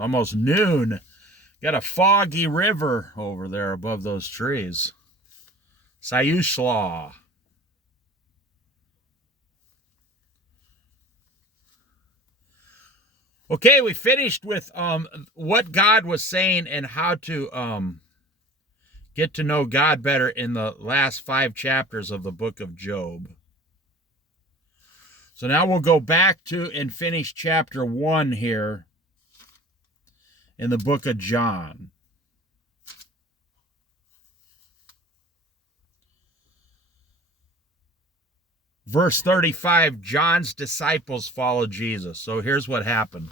almost noon. Got a foggy river over there above those trees. Sayushla. Okay, we finished with what God was saying and how to get to know God better in the last 5 chapters of the book of Job. So now we'll go back to and finish chapter 1 here in the book of John. Verse 35, John's disciples followed Jesus. So here's what happened.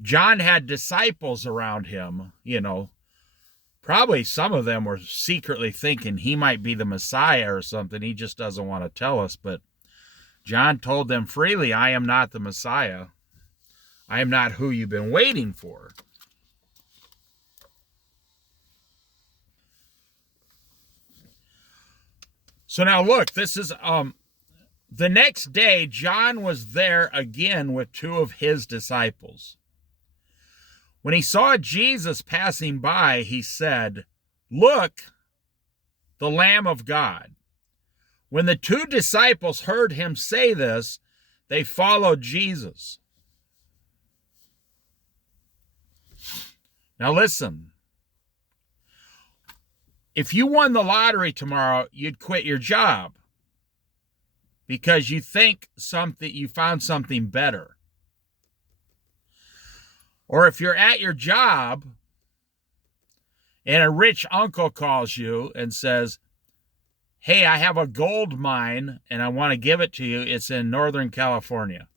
John had disciples around him, Probably some of them were secretly thinking he might be the Messiah or something. He just doesn't want to tell us. But John told them freely, I am not the Messiah. I am not who you've been waiting for. So now look, this is the next day, John was there again with 2 of his disciples. When he saw Jesus passing by, he said, "Look, the Lamb of God." When the 2 disciples heard him say this, they followed Jesus. Now listen. If you won the lottery tomorrow, you'd quit your job because you think you found something better. Or if you're at your job and a rich uncle calls you and says, "Hey, I have a gold mine and I want to give it to you. It's in Northern California."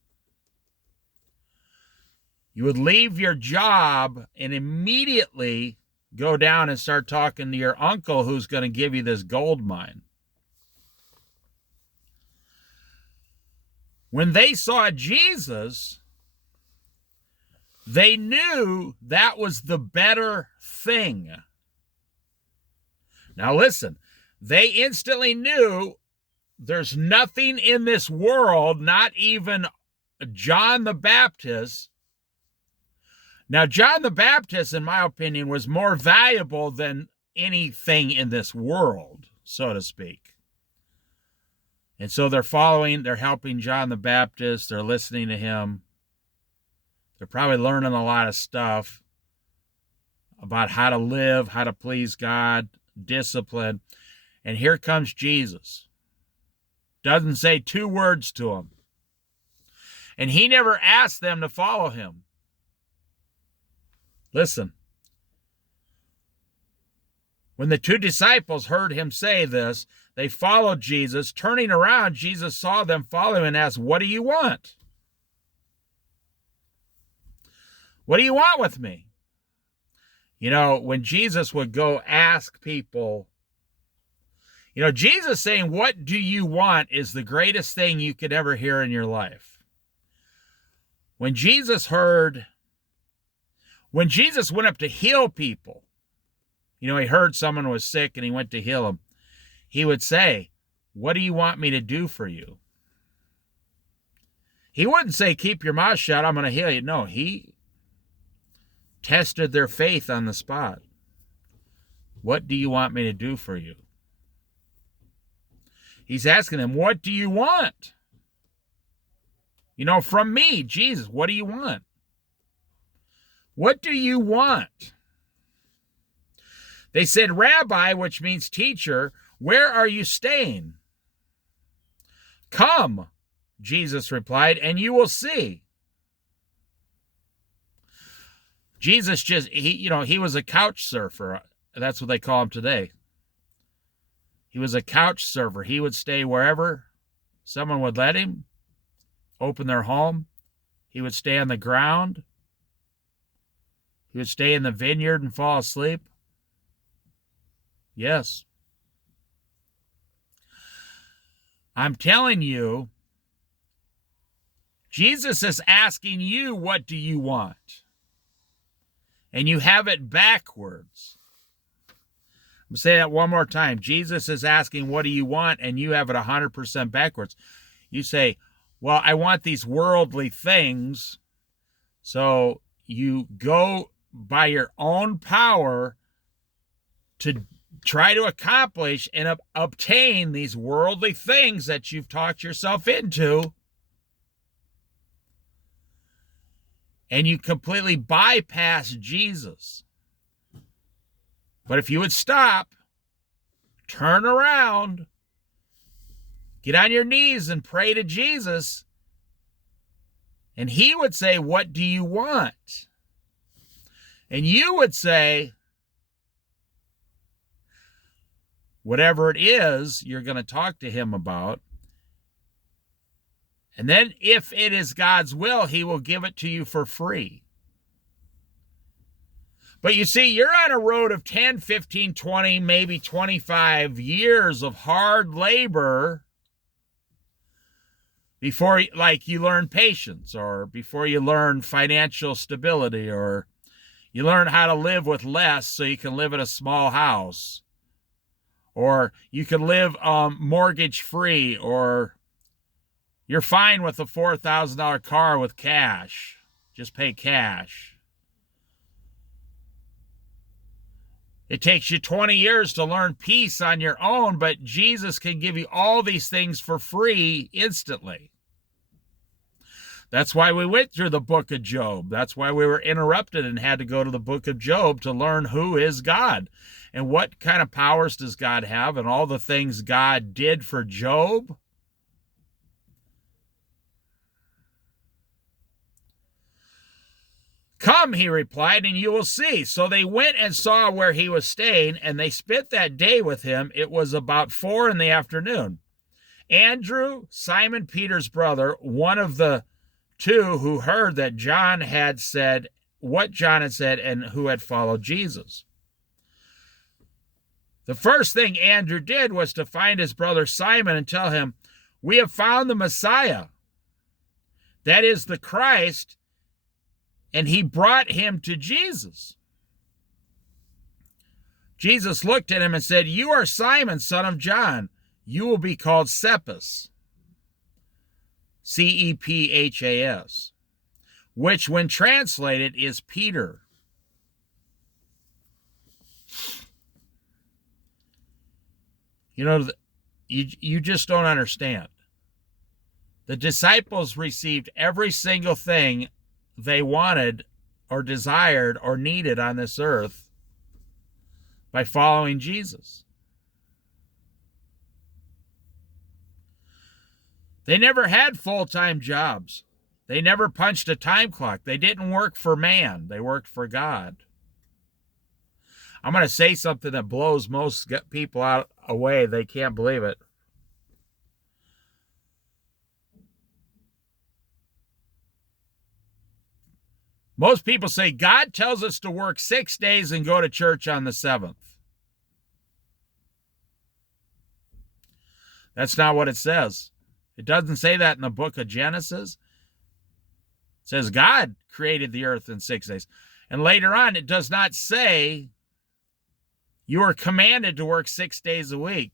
You would leave your job and immediately go down and start talking to your uncle who's going to give you this gold mine. When they saw Jesus, they knew that was the better thing. Now listen, they instantly knew there's nothing in this world, not even John the Baptist. Now, John the Baptist, in my opinion, was more valuable than anything in this world, so to speak. And so they're helping John the Baptist, they're listening to him. They're probably learning a lot of stuff about how to live, how to please God, discipline. And here comes Jesus. Doesn't say 2 words to them. And he never asked them to follow him. Listen. When the 2 disciples heard him say this, they followed Jesus. Turning around, Jesus saw them following and asked, "What do you want? What do you want with me?" When Jesus would go ask people, Jesus saying, "What do you want?" is the greatest thing you could ever hear in your life. When Jesus went up to heal people, he heard someone was sick and he went to heal them, he would say, "What do you want me to do for you?" He wouldn't say, "Keep your mouth shut, I'm going to heal you." No, he tested their faith on the spot. "What do you want me to do for you?" He's asking them, "What do you want?" From me, Jesus, what do you want? What do you want? They said, "Rabbi," which means teacher, "where are you staying?" "Come," Jesus replied, "and you will see." Jesus he was a couch surfer. That's what they call him today. He was a couch surfer. He would stay wherever someone would let him, open their home. He would stay on the ground. He would stay in the vineyard and fall asleep. Yes. I'm telling you, Jesus is asking you, what do you want? And you have it backwards. I'm going to say that one more time. Jesus is asking, what do you want? And you have it 100% backwards. You say, well, I want these worldly things. So you go by your own power to try to accomplish and obtain these worldly things that you've talked yourself into. And you completely bypass Jesus. But if you would stop, turn around, get on your knees and pray to Jesus, and he would say, what do you want? And you would say, whatever it is you're going to talk to him about. And then if it is God's will, he will give it to you for free. But you see, you're on a road of 10, 15, 20, maybe 25 years of hard labor before, like, you learn patience, or before you learn financial stability, or you learn how to live with less so you can live in a small house, or you can live mortgage-free, or you're fine with a $4,000 car with cash. Just pay cash. It takes you 20 years to learn peace on your own, but Jesus can give you all these things for free instantly. That's why we went through the book of Job. That's why we were interrupted and had to go to the book of Job to learn who is God and what kind of powers does God have, and all the things God did for Job. Come, he replied, and you will see. So they went and saw where he was staying, and they spent that day with him. It was about 4 PM. Andrew, Simon Peter's brother, one of the two who heard that John had said, what John had said, and who had followed Jesus. The first thing Andrew did was to find his brother Simon and tell him, we have found the Messiah, that is the Christ, and he brought him to Jesus. Jesus looked at him and said, you are Simon, son of John. You will be called Cephas, Cephas, which when translated is Peter. You know, you just don't understand. The disciples received every single thing they wanted or desired or needed on this earth by following Jesus. They never had full-time jobs. They never punched a time clock. They didn't work for man. They worked for God. I'm going to say something that blows most people out away. They can't believe it. Most people say God tells us to work 6 days and go to church on the 7th. That's not what it says. It doesn't say that in the book of Genesis. It says God created the earth in 6 days. And later on, it does not say you are commanded to work 6 days a week.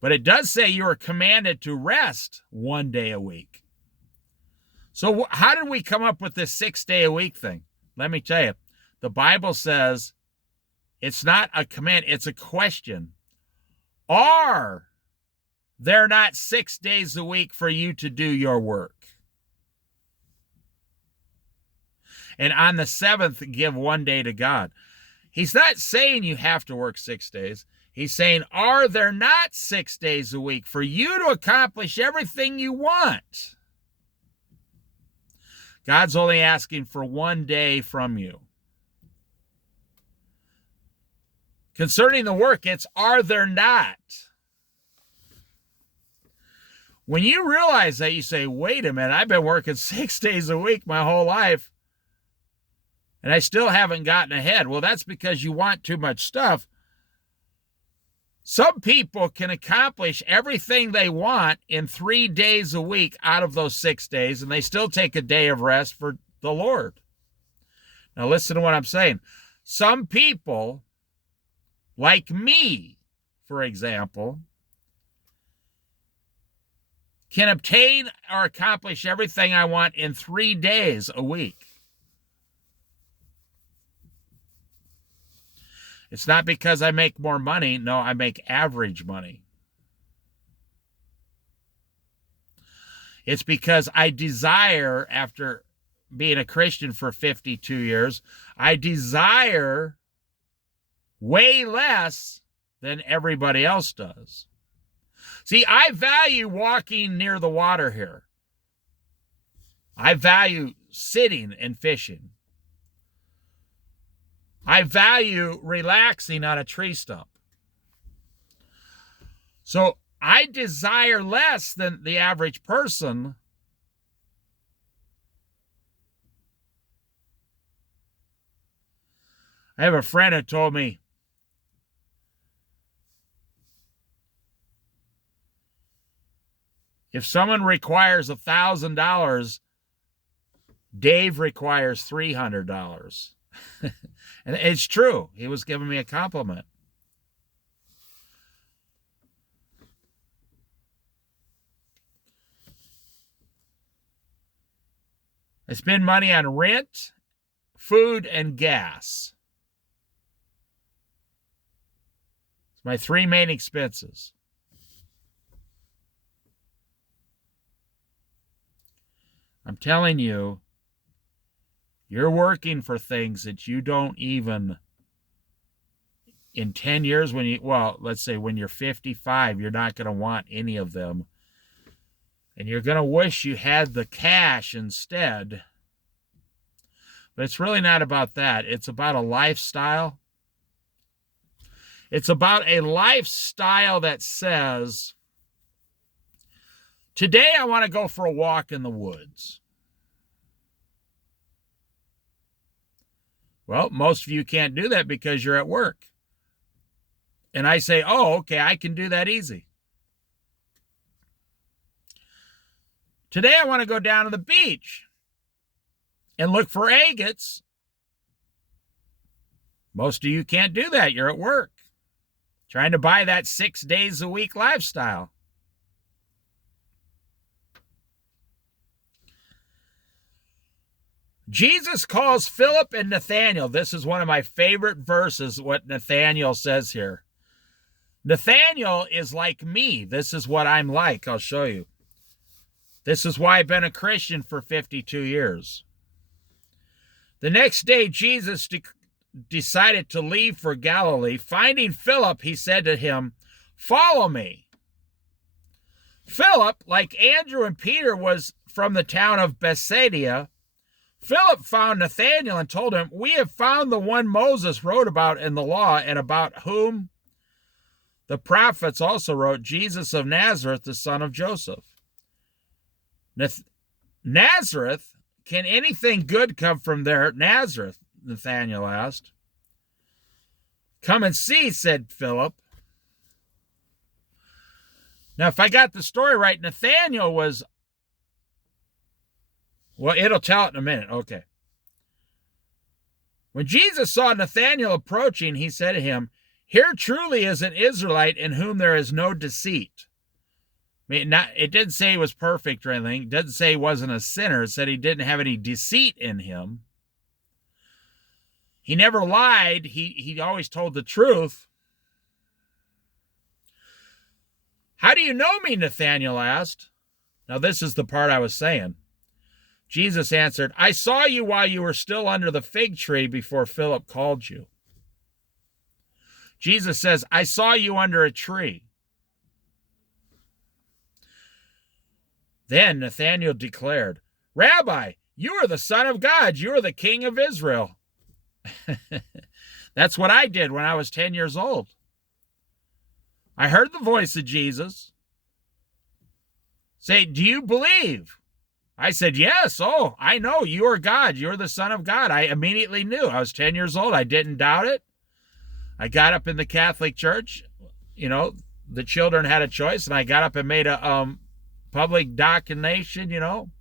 But it does say you are commanded to rest 1 day a week. So how did we come up with this 6 day a week thing? Let me tell you. The Bible says it's not a command, it's a question. Are there not 6 days a week for you to do your work? And on the 7th, give 1 day to God. He's not saying you have to work 6 days. He's saying, are there not 6 days a week for you to accomplish everything you want? God's only asking for 1 day from you. Concerning the work, it's are there not? When you realize that, you say, wait a minute, I've been working 6 days a week my whole life, and I still haven't gotten ahead. Well, that's because you want too much stuff. Some people can accomplish everything they want in 3 days a week out of those 6 days, and they still take a day of rest for the Lord. Now listen to what I'm saying. Some people, like me, for example, can obtain or accomplish everything I want in 3 days a week. It's not because I make more money. No, I make average money. It's because I desire, after being a Christian for 52 years, I desire way less than everybody else does. See, I value walking near the water here. I value sitting and fishing. I value relaxing on a tree stump. So I desire less than the average person. I have a friend who told me, if someone requires $1,000, Dave requires $300. And it's true. He was giving me a compliment. I spend money on rent, food, and gas. It's my 3 main expenses. I'm telling you, you're working for things that you don't even, in 10 years, let's say when you're 55, you're not going to want any of them. And you're going to wish you had the cash instead. But it's really not about that. It's about a lifestyle. It's about a lifestyle that says, today I want to go for a walk in the woods. Well, most of you can't do that because you're at work. And I say, oh, okay, I can do that easy. Today I want to go down to the beach and look for agates. Most of you can't do that. You're at work, trying to buy that 6 days a week lifestyle. Jesus calls Philip and Nathanael. This is one of my favorite verses, what Nathanael says here. Nathanael is like me. This is what I'm like. I'll show you. This is why I've been a Christian for 52 years. The next day, Jesus decided to leave for Galilee. Finding Philip, he said to him, "Follow me." Philip, like Andrew and Peter, was from the town of Bethsaida. Philip found Nathanael and told him, "We have found the one Moses wrote about in the law, and about whom the prophets also wrote, Jesus of Nazareth, the son of Joseph." Nazareth? Can anything good come from there? Nazareth, Nathanael asked. "Come and see," said Philip. Now, if I got the story right, Nathanael was, well, it'll tell it in a minute. Okay. When Jesus saw Nathanael approaching, he said to him, "Here truly is an Israelite in whom there is no deceit." I mean, it didn't say he was perfect or anything. It didn't say he wasn't a sinner. It said he didn't have any deceit in him. He never lied. He always told the truth. "How do you know me?" Nathanael asked. Now, this is the part I was saying. Jesus answered, "I saw you while you were still under the fig tree before Philip called you." Jesus says, "I saw you under a tree." Then Nathanael declared, "Rabbi, you are the Son of God. You are the King of Israel." That's what I did when I was 10 years old. I heard the voice of Jesus say, "Do you believe?" I said, "Yes. Oh, I know you are God. You're the Son of God." I immediately knew. I was 10 years old. I didn't doubt it. I got up in the Catholic Church. You know, the children had a choice, and I got up and made a public declaration,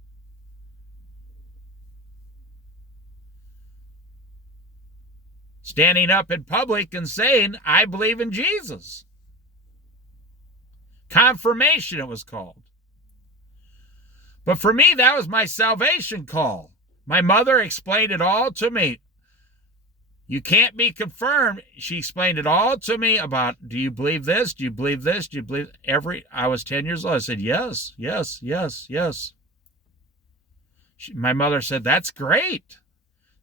standing up in public and saying, "I believe in Jesus." Confirmation, it was called. But for me, that was my salvation call. My mother explained it all to me. You can't be confirmed. She explained it all to me about, do you believe this? Do you believe this? Do you believe I was 10 years old. I said, yes, yes, yes, yes. My mother said, that's great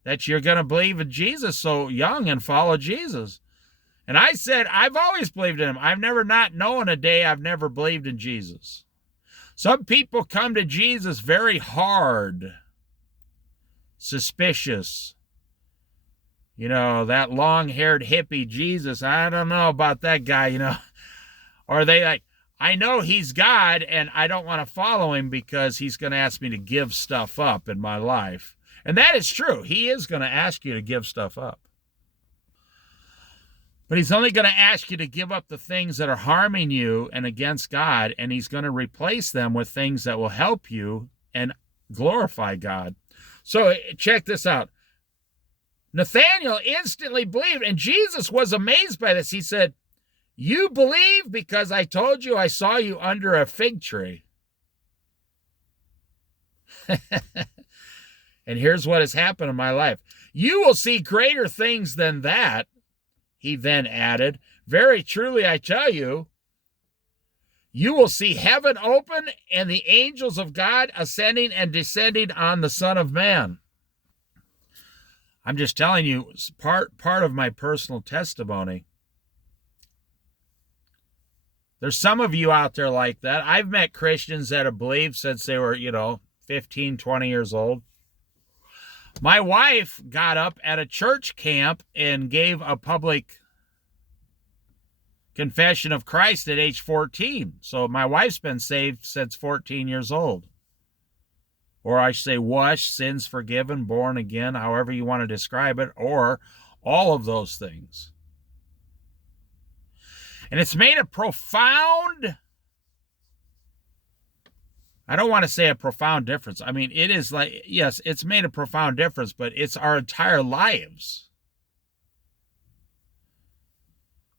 that you're going to believe in Jesus so young and follow Jesus. And I said, I've always believed in him. I've never not known a day I've never believed in Jesus. Some people come to Jesus very hard, suspicious. You know, that long-haired hippie Jesus, I don't know about that guy, you know. Or they like, I know he's God and I don't want to follow him because he's going to ask me to give stuff up in my life. And that is true. He is going to ask you to give stuff up. But he's only going to ask you to give up the things that are harming you and against God, and he's going to replace them with things that will help you and glorify God. So check this out. Nathanael instantly believed, and Jesus was amazed by this. He said, you believe because I told you I saw you under a fig tree. And here's what has happened in my life. You will see greater things than that. He then added, very truly I tell you, you will see heaven open and the angels of God ascending and descending on the Son of Man. I'm just telling you part of my personal testimony. There's some of you out there like that. I've met Christians that have believed since they were, 15, 20 years old. My wife got up at a church camp and gave a public confession of Christ at age 14. So my wife's been saved since 14 years old. Or I should say washed, sins forgiven, born again, however you want to describe it, or all of those things. And it's made a profound, I don't want to say a profound difference. I mean, it is like, yes, it's made a profound difference, but it's our entire lives.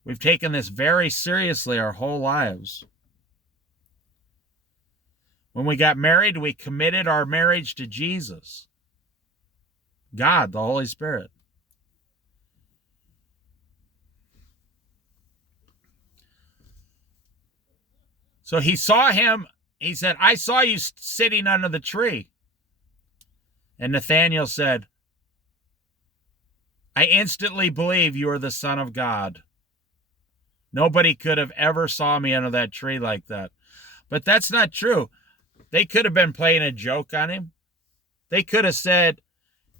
We've taken this very seriously our whole lives. When we got married, we committed our marriage to Jesus, God, the Holy Spirit. So he saw him. He said, I saw you sitting under the tree. And Nathanael said, I instantly believe you are the Son of God. Nobody could have ever saw me under that tree like that. But that's not true. They could have been playing a joke on him. They could have said,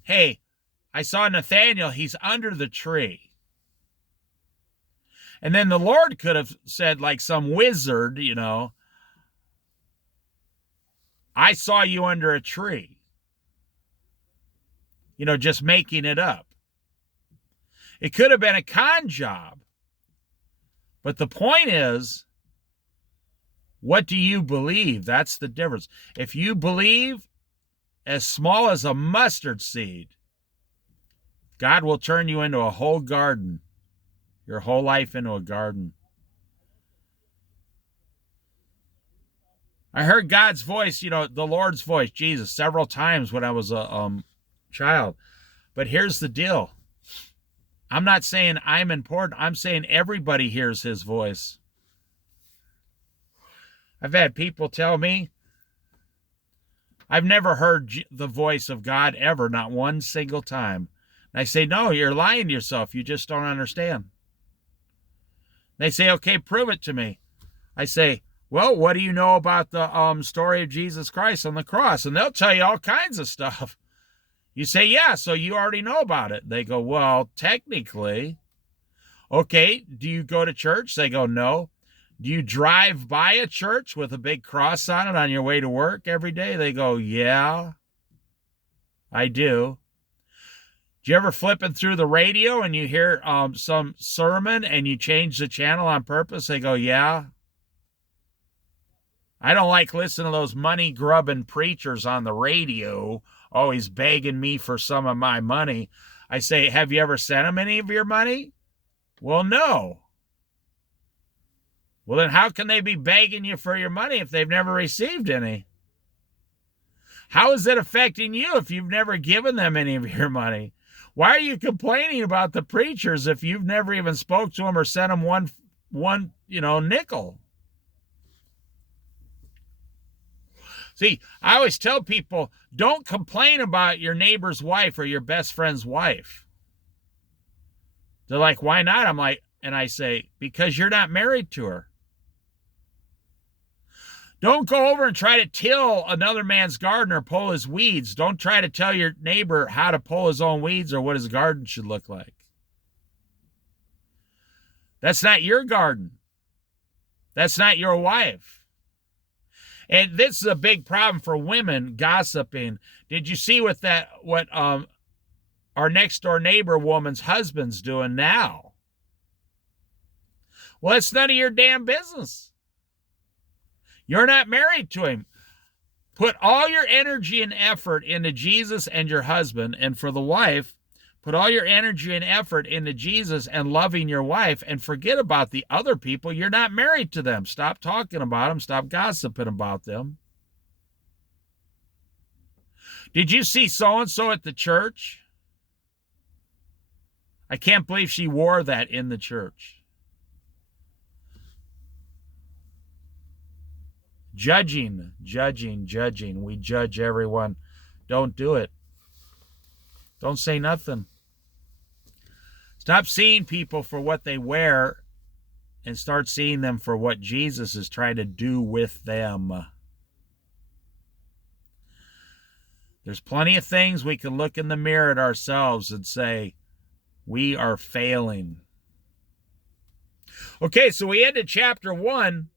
hey, I saw Nathanael. He's under the tree. And then the Lord could have said, like some wizard, I saw you under a tree. Just making it up. It could have been a con job. But the point is, what do you believe? That's the difference. If you believe as small as a mustard seed, God will turn you into a whole garden, your whole life into a garden. I heard God's voice, the Lord's voice, Jesus, several times when I was a child. But here's the deal. I'm not saying I'm important. I'm saying everybody hears his voice. I've had people tell me, I've never heard the voice of God ever, not one single time. And I say, no, you're lying to yourself. You just don't understand. They say, okay, prove it to me. I say, well, what do you know about the story of Jesus Christ on the cross? And they'll tell you all kinds of stuff. You say, yeah, so you already know about it. They go, well, technically. Okay, do you go to church? They go, no. Do you drive by a church with a big cross on it on your way to work every day? They go, yeah, I do. Do you ever flipping through the radio and you hear some sermon and you change the channel on purpose? They go, yeah. I don't like listening to those money-grubbing preachers on the radio always begging me for some of my money. I say, have you ever sent them any of your money? Well, no. Well, then how can they be begging you for your money if they've never received any? How is it affecting you if you've never given them any of your money? Why are you complaining about the preachers if you've never even spoke to them or sent them one nickel? See, I always tell people, don't complain about your neighbor's wife or your best friend's wife. They're like, why not? I'm like, and I say, because you're not married to her. Don't go over and try to till another man's garden or pull his weeds. Don't try to tell your neighbor how to pull his own weeds or what his garden should look like. That's not your garden. That's not your wife. And this is a big problem for women, gossiping. Did you see what our next door neighbor woman's husband's doing now? Well, it's none of your damn business. You're not married to him. Put all your energy and effort into Jesus and your husband. And for the wife, put all your energy and effort into Jesus and loving your wife, and forget about the other people. You're not married to them. Stop talking about them. Stop gossiping about them. Did you see so-and-so at the church? I can't believe she wore that in the church. Judging. We judge everyone. Don't do it. Don't say nothing. Stop seeing people for what they wear and start seeing them for what Jesus is trying to do with them. There's plenty of things we can look in the mirror at ourselves and say, we are failing. Okay, so we ended chapter 1.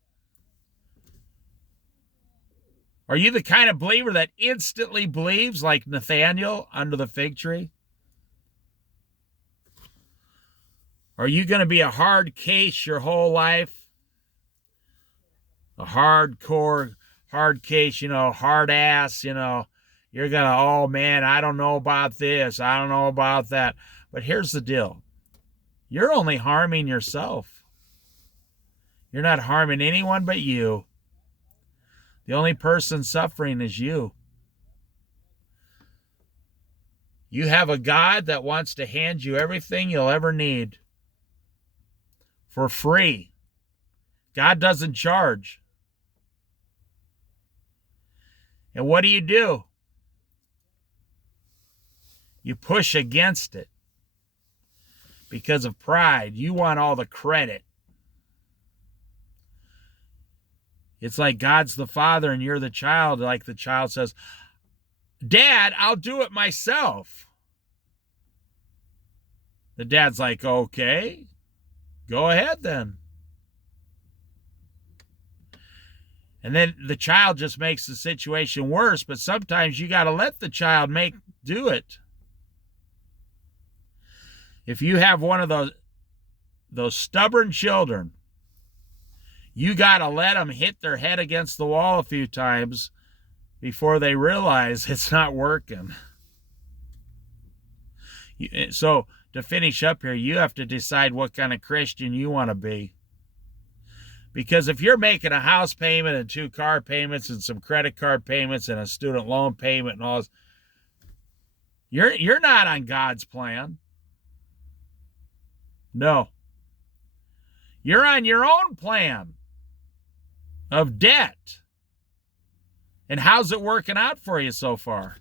Are you the kind of believer that instantly believes like Nathanael under the fig tree? Are you going to be a hard case your whole life? A hardcore, hard case, hard ass, you're going to, oh man, I don't know about this. I don't know about that. But here's the deal. You're only harming yourself. You're not harming anyone but you. The only person suffering is you. You have a God that wants to hand you everything you'll ever need for free. God doesn't charge. And what do? You push against it because of pride. You want all the credit. It's like God's the father and you're the child. Like the child says, Dad, I'll do it myself. The dad's like, okay, go ahead then. And then the child just makes the situation worse, but sometimes you got to let the child do it. If you have one of those stubborn children, you got to let them hit their head against the wall a few times before they realize it's not working. So to finish up here, you have to decide what kind of Christian you want to be. Because if you're making a house payment and 2 car payments and some credit card payments and a student loan payment and all this, you're not on God's plan. No. You're on your own plan of debt. And how's it working out for you so far?